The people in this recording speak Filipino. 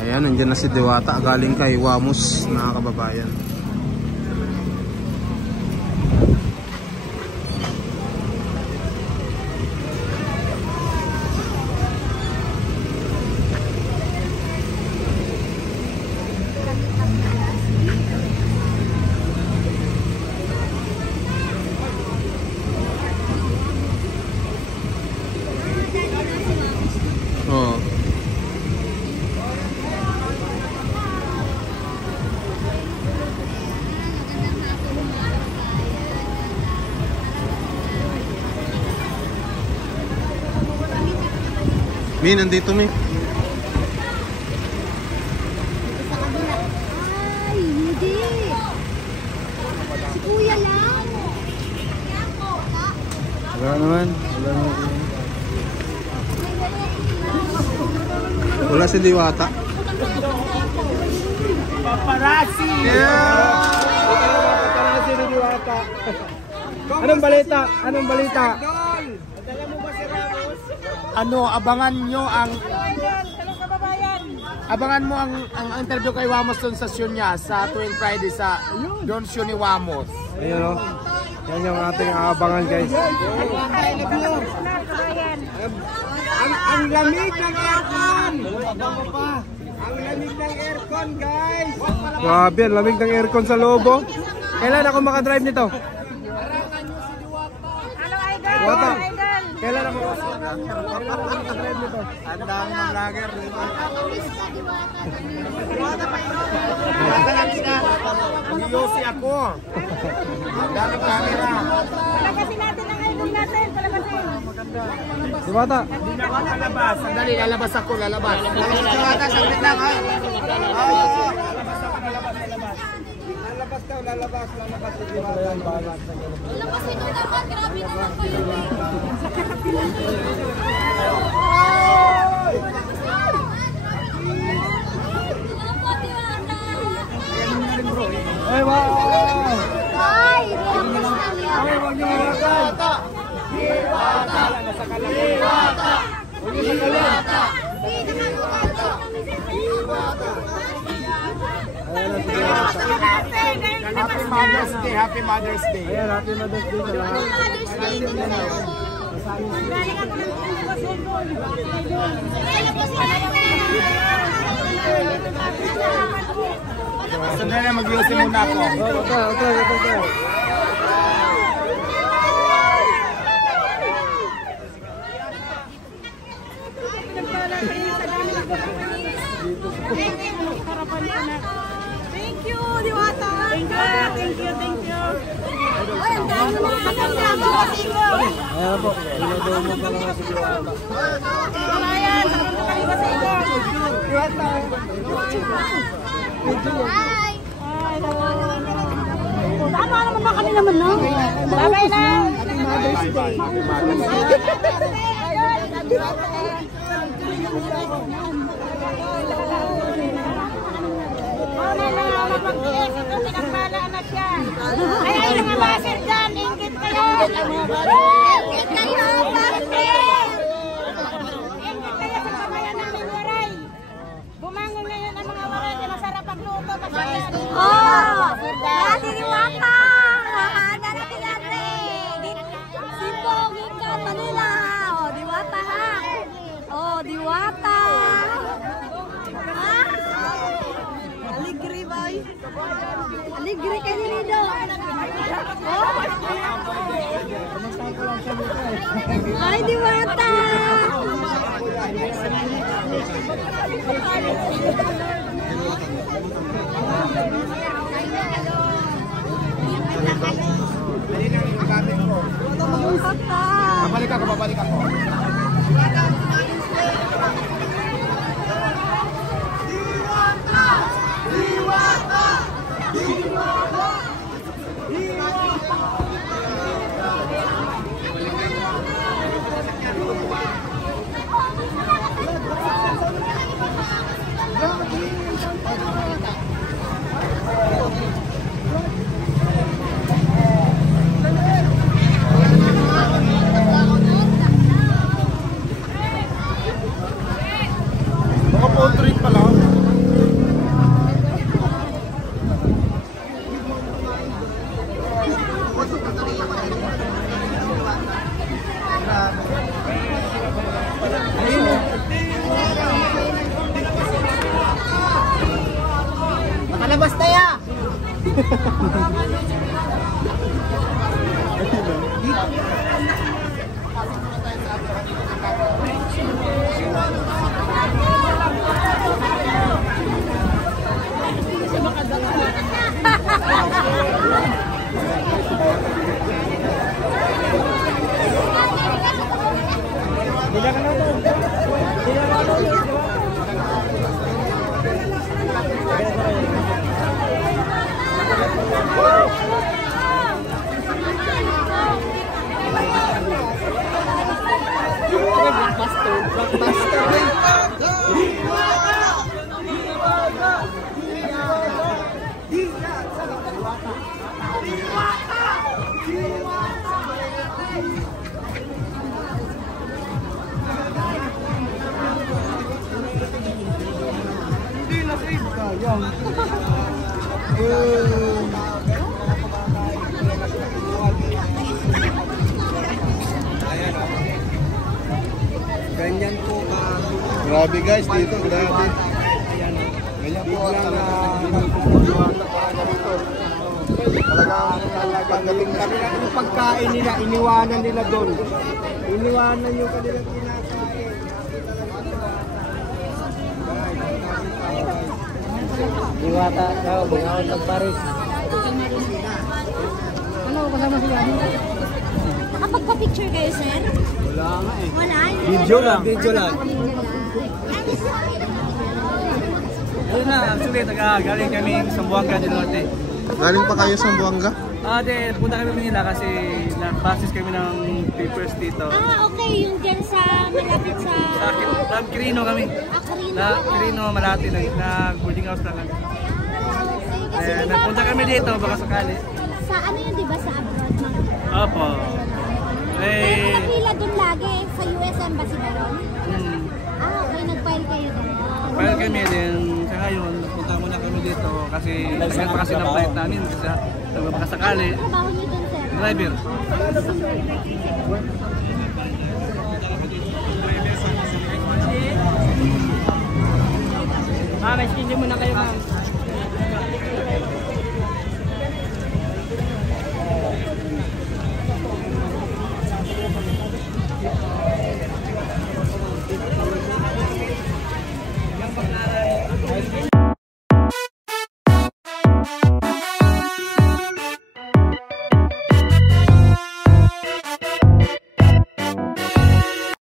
Ayan, nandiyan na si Diwata galing kay Wamos, mga kababayan. Mi, nandito Mi. Ay, hindi. Si Kuya lang. Wala naman. Wala naman. Wala si Diwata. Paparazzi! Paparazzi ni Diwata. Anong balita? Anong balita? Nadala mo ba si Ramos? Ano, abangan nyo ang... Abangan mo ang interview kay Wamos doon sa show niya sa tuwing Friday sa doon show ni Wamos. Ayun o. Yan yung ating aabangan guys. Ang lamig ng aircon! Ang lamig ng aircon, guys! Grabe, ang lamig ng aircon sa loob. Kailan ako makadrive nito? Diwata. Kailan ako makadrive nito? Ang dami ng vlogger. Yosi ako. Ang dami camera. Palagasin natin ang idol natin. Palagasin. Diwata. Hindi na ako lalabas. Sandali, lalabas ako, lalabas. Diwata, saglit lang ha. Lalabas daw, lalabas si Diwata. Labasin mo naman. Grabe naman kayo. Ay, wow! Ay, relax lang yan. Ay, wag niyo hawakan. Diwata! Diwata! Diwata! Happy Mother's Day! Happy Mother's Day! Ayan, happy Mother's Day sa lahat. Mother's Day din sa iyo. Galing ako ng basketball. Sandali na, mag-iusin muna ako. Okay. Thank you, Diwata. Thank you. Ay, ang dami mo mga kasama ko. Ayan po, iladoon mo pa lang si Diwata. Ayan, sa kaliwa sa iyo. Hi. Tama naman ba kami naman, no? Bye-bye na. Happy Mother's Day! Ay, mga master dyan, ingit kayo! Ingit kayo, master! Ingit kayo sa pamayan namin, waray! Bumangon ngayon ang mga waray, di masarap ang luto, masarap! Oh! Dati Diwata! Dati natin! Sipong, ikaw, Manila! Oh, Diwata ha! Oh, Diwata! Aligre, boy! Aligre ka din ito! Oh! Ay, Diwata! Babalik ako. Mga poultry pa lang. Ganyan po ka. Grabe guys, dito, grabe. Ganyan po ang Talagang yung pagkain nila, iniwanan nila doon. Iniwanan yung kanilang kinakain. Diwata daw, bungawon ng Paris. Ano kasama si Ano? Nakapagpa-picture kayo, sir? Wala nga eh. Wala. Video lang. Video lang. Ayun na, actually, galing kami sa Buanga del Norte. galing pa kayo sa Buanga? Punta kami Manila kasi nag-process kami ng papers dito. Ah, okay. Yung dyan sa malapit sa... Sa Quirino kami. Aquarino. Quirino, Malati, nag-boarding house lang kami. Kasi diba, Napunta kami dito, baka sakali. sa ano yun, diba, sa abroad? Opo. May nakapila dun lagi sa US Embassy ba doon? Ah, okay. Nag-file kayo doon. Kaya kami din, sa ngayon, punta muna kami dito kasi tagal pa kasi ng flight namin kasi baka sakali. Ano trabaho niyo doon, sir? Driver. May skinny muna kayo, ma'am.